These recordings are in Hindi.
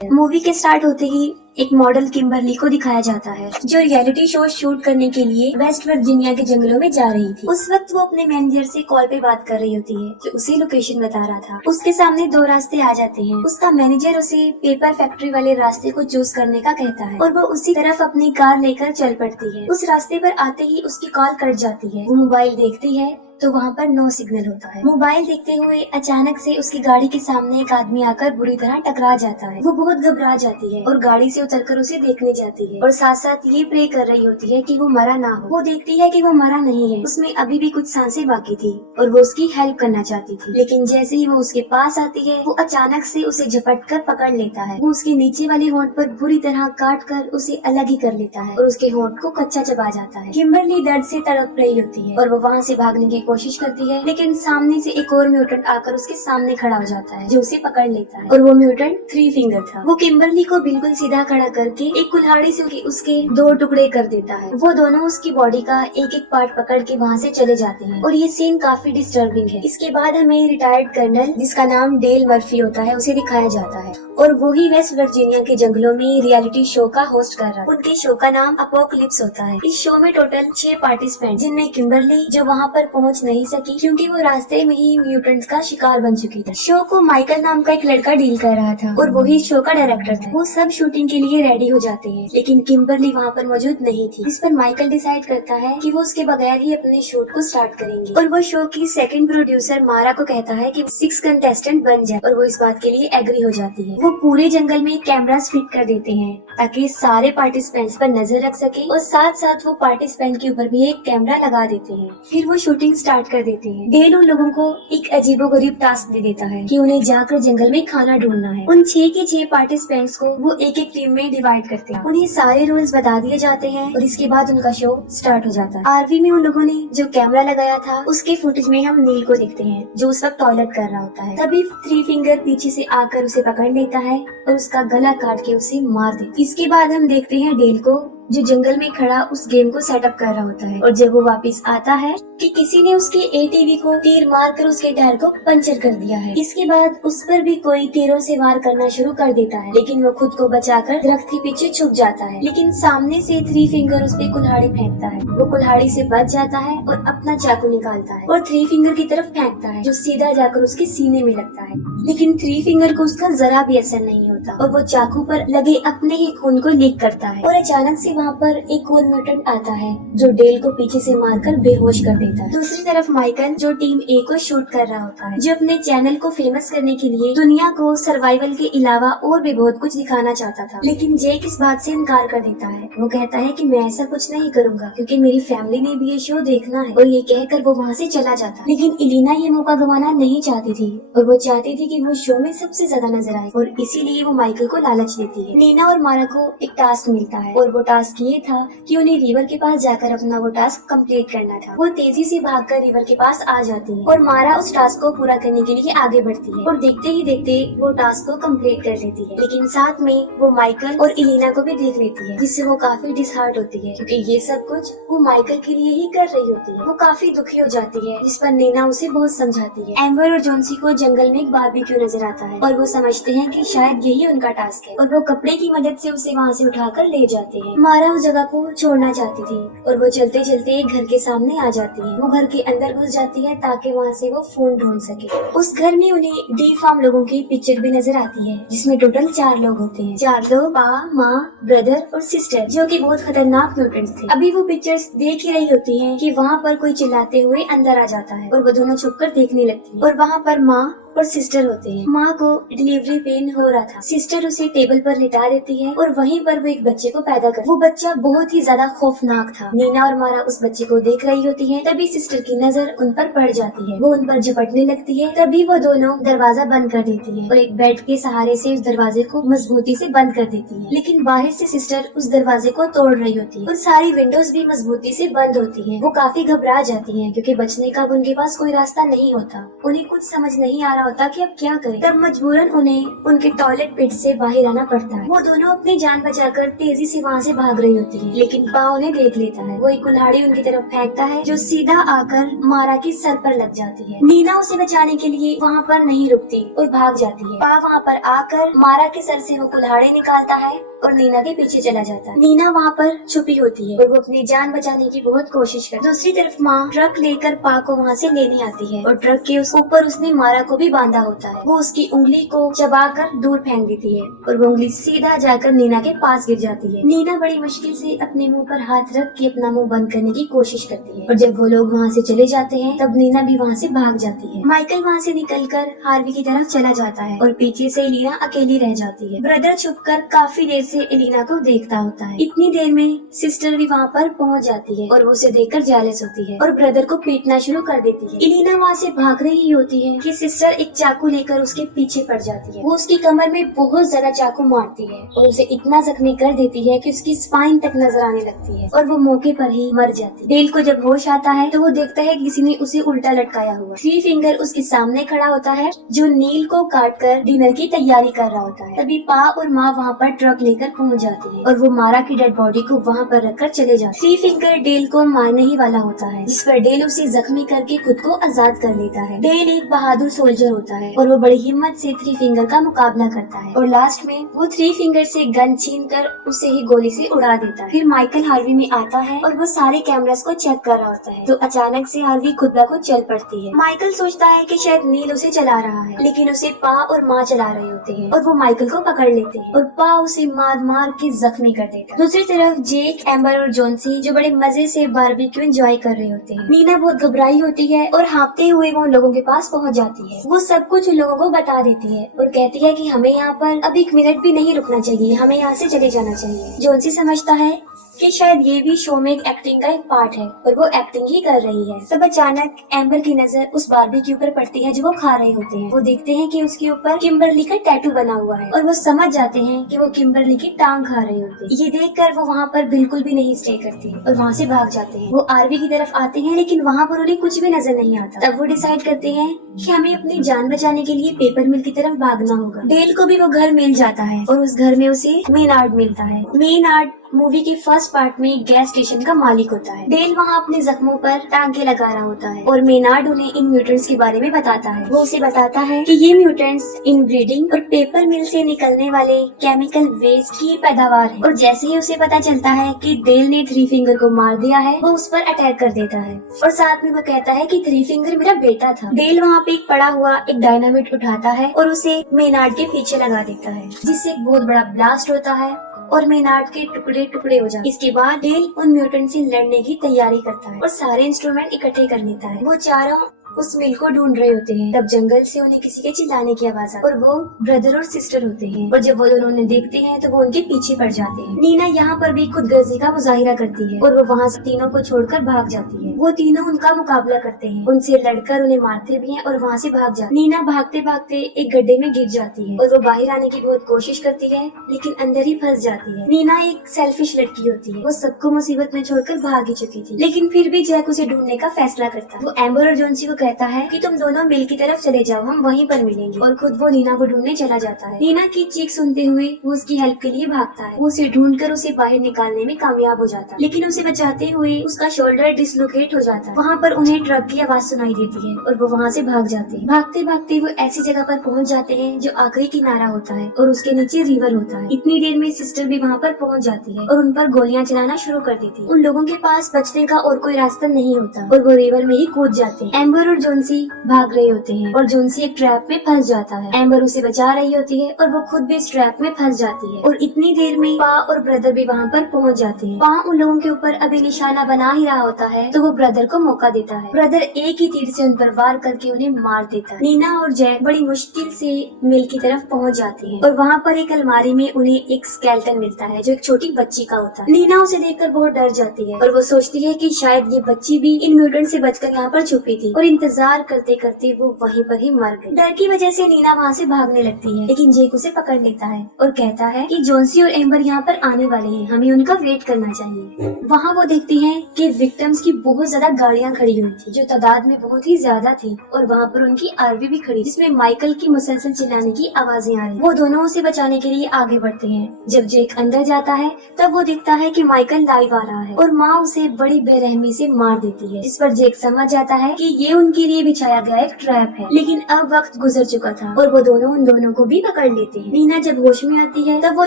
मूवी के स्टार्ट होते ही एक मॉडल किम्बरली को दिखाया जाता है जो रियलिटी शो शूट करने के लिए वेस्ट वर्जीनिया के जंगलों में जा रही थी। उस वक्त वो अपने मैनेजर से कॉल पे बात कर रही होती है जो उसी लोकेशन बता रहा था। उसके सामने दो रास्ते आ जाते हैं। उसका मैनेजर उसे पेपर फैक्ट्री वाले रास्ते को चूज करने का कहता है और वो उसी तरफ अपनी कार लेकर चल पड़ती है। उस रास्ते पर आते ही उसकी कॉल कट जाती है। वो मोबाइल देखती है तो वहाँ पर नो सिग्नल होता है। मोबाइल देखते हुए अचानक से उसकी गाड़ी के सामने एक आदमी आकर बुरी तरह टकरा जाता है। वो बहुत घबरा जाती है और गाड़ी से उतरकर उसे देखने जाती है और साथ साथ ये प्रे कर रही होती है कि वो मरा ना हो। वो देखती है कि वो मरा नहीं है, उसमें अभी भी कुछ सांसें बाकी थी और वो उसकी हेल्प करना चाहती थी। लेकिन जैसे ही वो उसके पास आती है वो अचानक से उसे झपट कर पकड़ लेता है। वो उसके नीचे वाले होंठ पर बुरी तरह काट कर उसे अलग ही कर लेता है और उसके होंठ को कच्चा चबा जाता है। किम्बरली दर्द से तड़प रही होती है और वो वहाँ से भागने की कोशिश करती है, लेकिन सामने से एक और म्यूटेंट आकर उसके सामने खड़ा हो जाता है जो उसे पकड़ लेता है और वो म्यूटेंट थ्री फिंगर था। वो किम्बरली को बिल्कुल सीधा खड़ा करके एक कुल्हाड़ी से उसके दो टुकड़े कर देता है। वो दोनों उसकी बॉडी का एक एक पार्ट पकड़ के वहाँ से चले जाते हैं और ये सीन काफी डिस्टर्बिंग है। इसके बाद हमें रिटायर्ड कर्नल जिसका नाम डेल मर्फी होता है उसे दिखाया जाता है और वो ही वेस्ट वर्जीनिया के जंगलों में रियलिटी शो का होस्ट कर रहा है। उनके शो का नाम अपोकलिप्स होता है। इस शो में टोटल 6 पार्टिसिपेंट जिनमें किम्बरली जो वहाँ पर पहुँच नहीं सकी क्योंकि वो रास्ते में ही म्यूटेंट्स का शिकार बन चुकी थी। शो को माइकल नाम का एक लड़का डील कर रहा था और वही शो का डायरेक्टर था। वो सब शूटिंग के लिए रेडी हो जाते हैं लेकिन किम्बरली वहाँ पर मौजूद नहीं थी। इस पर माइकल डिसाइड करता है कि वो उसके बगैर ही अपने शूट को स्टार्ट करेंगे और वो शो की सेकंड प्रोड्यूसर मारा को कहता है कि 6 कंटेस्टेंट बन जाए और वो इस बात के लिए एग्री हो जाती है। वो पूरे जंगल में कैमरास फिट कर देते हैं ताकि सारे पार्टिसिपेंट्स पर नजर रख सके और साथ साथ वो पार्टिसिपेंट के ऊपर भी एक कैमरा लगा देते हैं। फिर वो शूटिंग स्टार्ट कर देते हैं। डेल उन लोगों को एक अजीबोगरीब टास्क दे देता है कि उन्हें जाकर जंगल में खाना ढूंढना है। उन 6 के 6 पार्टिसिपेंट्स को वो एक एक टीम में डिवाइड करते हैं। उन्हें सारे रूल्स बता दिए जाते हैं और इसके बाद उनका शो स्टार्ट हो जाता है। आरवी में उन लोगों ने जो कैमरा लगाया था उसके फुटेज में हम नील को देखते हैं जो उस वक्त टॉयलेट कर रहा होता है। तभी थ्री फिंगर पीछे से आकर उसे पकड़ लेता है और उसका गला काट के उसे मार देता है। इसके बाद हम देखते हैं डेल को जो जंगल में खड़ा उस गेम को सेटअप कर रहा होता है और जब वो वापस आता है कि किसी ने उसके एटीवी को तीर मारकर उसके टायर को पंचर कर दिया है। इसके बाद उस पर भी कोई तीरों से वार करना शुरू कर देता है लेकिन वो खुद को बचाकर दरख्त के पीछे छुप जाता है। लेकिन सामने से थ्री फिंगर उस पे कुल्हाड़ी फेंकता है। वो कुल्हाड़ी से बच जाता है और अपना चाकू निकालता है और थ्री फिंगर की तरफ फेंकता है जो सीधा जाकर उसके सीने में लगता है। लेकिन थ्री फिंगर को उसका जरा भी असर नहीं होता और वो चाकू पर लगे अपने ही खून को लीक करता है और अचानक से वहाँ पर एक और म्यूटेंट आता है जो डेल को पीछे से मारकर बेहोश कर देता है। दूसरी तरफ माइकल जो टीम ए को शूट कर रहा होता है जो अपने चैनल को फेमस करने के लिए दुनिया को सर्वाइवल के अलावा और भी बहुत कुछ दिखाना चाहता था। लेकिन जेक इस बात से इनकार कर देता है। वो कहता है कि मैं ऐसा कुछ नहीं करूंगा क्योंकि मेरी फैमिली ने भी ये शो देखना है और ये कहकर वो वहाँ से चला जाता है। लेकिन इलीना ये मौका गंवाना नहीं चाहती थी और वो चाहती थी कि वो शो में सबसे ज्यादा नजर आए और इसीलिए वो माइकल को लालच देती है। नीना और मारा को एक टास्क मिलता है और वो टास्क ये था कि उन्हें रिवर के पास जाकर अपना वो टास्क कंप्लीट करना था। वो तेजी से भागकर रिवर के पास आ जाती है और मारा उस टास्क को पूरा करने के लिए आगे बढ़ती है और देखते ही देखते वो टास्क को कंप्लीट कर लेती है। लेकिन साथ में वो माइकल और इलीना को भी देख लेती है जिससे वो काफी डिसहार्ट होती है क्योंकि ये सब कुछ वो माइकल के लिए ही कर रही होती है। वो काफी दुखी हो जाती है जिस पर नीना उसे बहुत समझाती है। एम्बर और जॉन्सी को जंगल में एक बारबेक्यू नजर आता है और वो समझते हैं कि शायद यही उनका टास्क है और वो कपड़े की मदद से उसे वहाँ से उठाकर ले जाते हैं। मारा उस जगह को छोड़ना चाहती थी और वो चलते चलते एक घर के सामने आ जाती है। वो घर के अंदर घुस जाती है ताकि वहाँ से वो फोन ढूंढ सके। उस घर में उन्हें डी फार्म लोगों की पिक्चर भी नजर आती है जिसमें टोटल 4 लोग होते हैं। 4 लोग पापा, माँ, ब्रदर और सिस्टर जो कि बहुत खतरनाक म्यूटेंट्स थे। अभी वो पिक्चर्स देख ही रही होती है कि वहाँ पर कोई चिल्लाते हुए अंदर आ जाता है और वो दोनों छुपकर देखने लगती है और वहाँ पर माँ और सिस्टर होते हैं। माँ को डिलीवरी पेन हो रहा था। सिस्टर उसे टेबल पर लिटा देती है और वहीं पर वो एक बच्चे को पैदा कर। वो बच्चा बहुत ही ज्यादा खौफनाक था। नीना और मारा उस बच्चे को देख रही होती है। तभी सिस्टर की नजर उन पर पड़ जाती है। वो उन पर झपटने लगती है। तभी वो दोनों दरवाजा बंद कर देती है और एक बेड के सहारे से उस दरवाजे को मजबूती से बंद कर देती है। लेकिन बाहर से सिस्टर उस दरवाजे को तोड़ रही होती है और सारी विंडोज भी मजबूती से बंद होती है। वो काफी घबरा जाती है क्योंकि बचने का उनके पास कोई रास्ता नहीं होता। उन्हें कुछ समझ नहीं आ रहा होता कि अब क्या करें। तब मजबूरन उन्हें उनके टॉयलेट पिट से बाहर आना पड़ता है। वो दोनों अपनी जान बचाकर तेजी से वहाँ से भाग रही होती है, लेकिन पा उन्हें देख लेता है। वो एक कुल्हाड़ी उनकी तरफ फेंकता है जो सीधा आकर मारा के सर पर लग जाती है। नीना उसे बचाने के लिए वहाँ पर नहीं रुकती और भाग जाती है। पा वहाँ पर आकर मारा के सर से वो कुल्हाड़ी निकालता है और नीना के पीछे चला जाता है। नीना वहाँ पर छुपी होती है और वो अपनी जान बचाने की बहुत कोशिश करती है। दूसरी तरफ माँ ट्रक लेकर पा को वहाँ से लेने आती है और ट्रक के ऊपर उसने मारा को भी बांधा होता है। वो उसकी उंगली को चबाकर दूर फेंक देती है और वो उंगली सीधा जाकर नीना के पास गिर जाती है। नीना बड़ी मुश्किल से अपने मुंह पर हाथ रख के अपना मुंह बंद करने की कोशिश करती है और जब वो लोग वहाँ से चले जाते हैं तब नीना भी वहाँ से भाग जाती है। माइकल वहाँ से निकलकर हार्वी की तरफ चला जाता है और पीछे से एलिना अकेली रह जाती है। ब्रदर छुपकर काफी देर से एलिना को देखता होता है। इतनी देर में सिस्टर भी वहाँ पर पहुँच जाती है और वो उसे देखकर जेलस होती है और ब्रदर को पीटना शुरू कर देती है। एलिना वहाँ से भाग रही होती है कि सिस्टर एक चाकू लेकर उसके पीछे पड़ जाती है। वो उसकी कमर में बहुत ज्यादा चाकू मारती है और उसे इतना जख्मी कर देती है कि उसकी स्पाइन तक नजर आने लगती है और वो मौके पर ही मर जाती है। डेल को जब होश आता है तो वो देखता है किसी ने उसे उल्टा लटकाया हुआ। थ्री फिंगर उसके सामने खड़ा होता है जो नील को काटकर डिनर की तैयारी कर रहा होता है। तभी पा और माँ वहाँ पर ट्रक लेकर पहुँच जाती है और वो मारा की डेड बॉडी को वहाँ पर रखकर चले जाते। थ्री फिंगर डेल को मारने ही वाला होता है, जिस पर डेल उसे जख्मी करके खुद को आजाद कर लेता है। डेल एक बहादुर सोल्जर होता है और वो बड़ी हिम्मत से थ्री फिंगर का मुकाबला करता है और लास्ट में वो थ्री फिंगर से गन छीनकर उसे ही गोली से उड़ा देता है। फिर माइकल हार्वी में आता है और वो सारे कैमरास को चेक कर रहा होता है तो अचानक से हार्वी खुद ब खुद चल पड़ती है। माइकल सोचता है कि शायद नील उसे चला रहा है, लेकिन उसे पा और माँ चला रहे होते हैं और वो माइकल को पकड़ लेते हैं और पा उसे मार मार के जख्मी कर देता है। दूसरी तरफ जेक, एम्बर और जोन्सी जो बड़े मजे से बारबेक्यू एंजॉय कर रहे होते हैं। नीना बहुत घबराई होती है और हाँफते हुए वो लोगों के पास पहुँच जाती है। वो सब कुछ उन लोगों को बता देती है और कहती है कि हमें यहाँ पर अब एक मिनट भी नहीं रुकना चाहिए, हमें यहाँ से चले जाना चाहिए। जोन्सी समझता है कि शायद ये भी शो में एक्टिंग का एक पार्ट है और वो एक्टिंग ही कर रही है। तब अचानक एम्बर की नजर उस बारबेक्यू पर पड़ती है जो वो खा रहे होते हैं। वो देखते हैं कि उसके ऊपर किम्बरली का टैटू बना हुआ है और वो समझ जाते हैं कि वो किम्बरली की टांग खा रहे होते हैं। ये देखकर वो वहाँ पर बिल्कुल भी नहीं स्टे करते और वहाँ से भाग जाते हैं। वो आरवी की तरफ आते हैं लेकिन वहाँ पर उन्हें कुछ भी नजर नहीं आता। तब वो डिसाइड करते हैं कि हमें अपनी जान बचाने के लिए पेपर मिल की तरफ भागना होगा। डेल को भी वो घर मिल जाता है और उस घर में उसे मेनार्ड मिलता है। मेनार्ड मूवी के फर्स्ट पार्ट में गैस स्टेशन का मालिक होता है। डेल वहाँ अपने जख्मों पर टांके लगा रहा होता है और मेनार्ड उन्हें इन म्यूटेंट्स के बारे में बताता है। वो उसे बताता है कि ये म्यूटेंट्स इनब्रीडिंग और पेपर मिल से निकलने वाले केमिकल वेस्ट की पैदावार है। और जैसे ही उसे पता चलता है कि डेल ने थ्री फिंगर को मार दिया है, वो उस पर अटैक कर देता है और साथ में वो कहता है कि थ्री फिंगर मेरा बेटा था। डेल वहाँ पे एक पड़ा हुआ एक डायनामिट उठाता है और उसे मेनार्ड के पीछे लगा देता है, जिससे एक बहुत बड़ा ब्लास्ट होता है और मेनार्ड के टुकड़े टुकड़े हो जाते हैं। इसके बाद डेल उन म्यूटेंट से लड़ने की तैयारी करता है और सारे इंस्ट्रूमेंट इकट्ठे कर लेता है। वो चारों उस मिल को ढूंढ रहे होते हैं। तब जंगल से उन्हें किसी के चिल्लाने की आवाज आती है और वो ब्रदर और सिस्टर होते हैं और जब वो दोनों उन्हें देखते हैं तो वो उनके पीछे पड़ जाते हैं। नीना यहाँ पर भी खुदगर्जी का मुजाहिरा करती है और वो वहाँ से तीनों को छोड़कर भाग जाती है। वो तीनों उनका मुकाबला करते हैं, उनसे लड़कर उन्हें मारते भी हैं और वहाँ से भाग जाते हैं। नीना भागते भागते एक गड्ढे में गिर जाती है और वो बाहर आने की बहुत कोशिश करती है लेकिन अंदर ही फंस जाती है। नीना एक सेल्फिश लड़की होती है, वो सबको मुसीबत में छोड़कर भाग ही चुकी थी, लेकिन फिर भी जैक उसे ढूंढने का फैसला करता है। वो एम्बर और जोन्सी को कहता है कि तुम दोनों मिल की तरफ चले जाओ, हम वहीं पर मिलेंगे, और खुद वो नीना को ढूंढने चला जाता है। नीना की चीख सुनते हुए वो उसकी हेल्प के लिए भागता है। वो उसे ढूंढकर उसे बाहर निकालने में कामयाब हो जाता है, लेकिन उसे बचाते हुए उसका शोल्डर डिसलोकेट हो जाता है। वहाँ पर उन्हें ट्रक की आवाज सुनाई देती है और वो वहाँ से भाग जाते हैं। भागते भागते वो ऐसी जगह पर पहुँच जाते हैं जो आखिरी किनारा होता है और उसके नीचे रिवर होता है। इतनी देर में सिस्टर भी वहाँ पर पहुँच जाती है और उन पर गोलियां चलाना शुरू कर देती है। उन लोगों के पास बचने का और कोई रास्ता नहीं होता और वो रिवर में ही कूद जाते हैं। एम्बर और जोन्सी भाग रहे होते हैं और जोन्सी एक ट्रैप में फंस जाता है। एम्बर उसे बचा रही होती है और वो खुद भी इस ट्रैप में फंस जाती है और इतनी देर में पा और ब्रदर भी वहाँ पर पहुँच जाते हैं। पा उन लोगों के ऊपर अभी निशाना बना ही रहा होता है तो वो ब्रदर को मौका देता है। ब्रदर एक ही तीर से उन पर वार करके उन्हें मार देता है। नीना और जैक बड़ी मुश्किल से मिल की तरफ पहुँच जाते हैं और वहाँ पर एक अलमारी में उन्हें एक स्केलेटन मिलता है जो एक छोटी बच्ची का होता है। नीना उसे देखकर बहुत डर जाती है और वो सोचती है कि शायद ये बच्ची भी इन म्यूटेंट से बचकर यहाँ पर छुपी थी और इन इंतजार करते करते वो वहीं पर ही मर गई। डर की वजह से नीना वहाँ से भागने लगती है, लेकिन जेक उसे पकड़ लेता है और कहता है कि जॉन्सी और एम्बर यहाँ पर आने वाले हैं, हमें उनका वेट करना चाहिए। वहाँ वो देखती हैं कि विक्टिम्स की बहुत ज्यादा गाड़ियाँ खड़ी हुई थी, जो तादाद में बहुत ही ज्यादा थी, और वहाँ पर उनकी आरवी भी खड़ी, जिसमें माइकल की मुसलसल चिल्लाने की आवाजें आ रही। वो दोनों उसे बचाने के लिए आगे बढ़ते हैं। जब जेक अंदर जाता है तब वो देखता है कि माइकल लाइव आ रहा है और माँ उसे बड़ी बेरहमी से मार देती है। इस पर जेक समझ जाता है कि ये उनके लिए बिछाया गया एक ट्रैप है, लेकिन अब वक्त गुजर चुका था और वो दोनों उन दोनों को भी पकड़ लेते हैं। नीना जब होश में आती है तब वो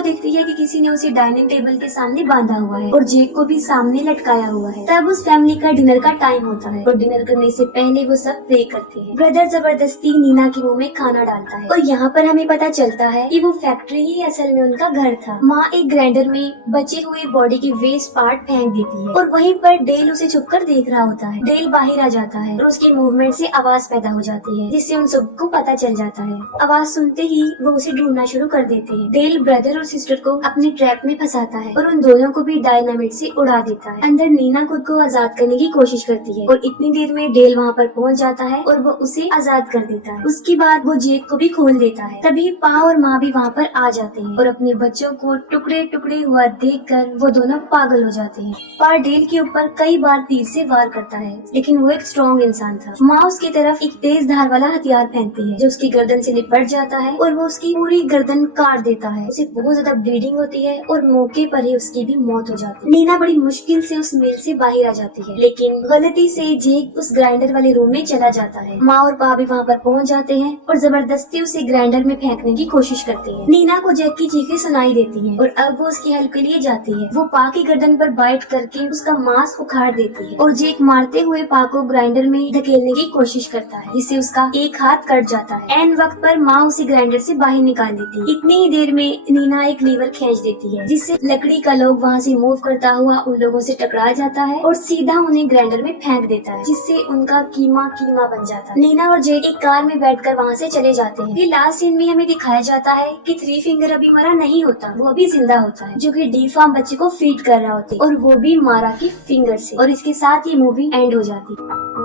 देखती है कि किसी ने उसे डाइनिंग टेबल के सामने बांधा हुआ है और जेक को भी सामने लटकाया हुआ है। तब उस फैमिली का डिनर का टाइम होता है और डिनर करने से पहले वो सब प्रे करते हैं। ब्रदर जबरदस्ती नीना के मुंह में खाना डालता है और यहाँ पर हमें पता चलता है कि वो फैक्ट्री ही असल में उनका घर था। माँ एक ग्राइंडर में बचे हुए बॉडी के वेस्ट पार्ट फेंक देती है और वहीं पर डेल उसे छुपकर देख रहा होता है। डेल बाहर आ जाता है और उसकी मूवमेंट से आवाज पैदा हो जाती है, जिससे उन सबको पता चल जाता है। आवाज सुनते ही वो उसे ढूंढना शुरू कर देते हैं। डेल ब्रदर और सिस्टर को अपने ट्रैप में फंसाता है और उन दोनों को भी डायनामिट से उड़ा देता है। अंदर नीना खुद को आजाद करने की कोशिश करती है और इतनी देर में डेल वहाँ पर पहुँच जाता है और वो उसे आजाद कर देता है। उसके बाद वो जेक को भी खोल देता है। तभी पा और माँ भी वहाँ पर आ जाते हैं और अपने बच्चों को टुकड़े टुकड़े हुआ देखकर वो दोनों पागल हो जाते हैं। पा डेल के ऊपर कई बार तीर से वार करता है, लेकिन वो एक स्ट्रॉन्ग इंसान था। माँ उसकी तरफ एक तेज धार वाला हथियार फेंकती है जो उसकी गर्दन से निपट जाता है और वो उसकी पूरी गर्दन काट देता है। उसे बहुत ज्यादा ब्लीडिंग होती है और मौके पर ही उसकी भी मौत हो जाती है। नीना बड़ी मुश्किल से उस मिल से बाहर आ जाती है, लेकिन गलती से जेक उस ग्राइंडर वाले रूम में चला जाता है। माँ और पा भी वहाँ पर पहुँच जाते हैं और जबरदस्ती उसे ग्राइंडर में फेंकने की कोशिश करती है। नीना को जेक की चीखें सुनाई देती हैं और अब वो उसकी हेल्प के लिए जाती है। वो पा की गर्दन पर बाइट करके उसका मांस उखाड़ देती है और जेक मारते हुए पा को ग्राइंडर में धकेलने की कोशिश करता है, जिससे उसका एक हाथ कट जाता है। एन वक्त पर माँ उसे ग्राइंडर से बाहर निकाल देती है। इतनी ही देर में नीना एक लीवर खींच देती है, जिससे लकड़ी का लोग वहाँ से मूव करता हुआ उन लोगों से टकरा जाता है और सीधा उन्हें ग्राइंडर में फेंक देता है, जिससे उनका कीमा कीमा बन जाता है। नीना और जेक एक कार में बैठकर वहाँ से चले जाते हैं। फिर लास्ट सीन में हमें दिखाया जाता है कि थ्री फिंगर अभी मरा नहीं होता, वो अभी जिंदा होता है, जो कि डी फार्म बच्चे को फीड कर रहा होता है और वो भी मारा की फिंगर से। और इसके साथ ये मूवी एंड हो जाती है।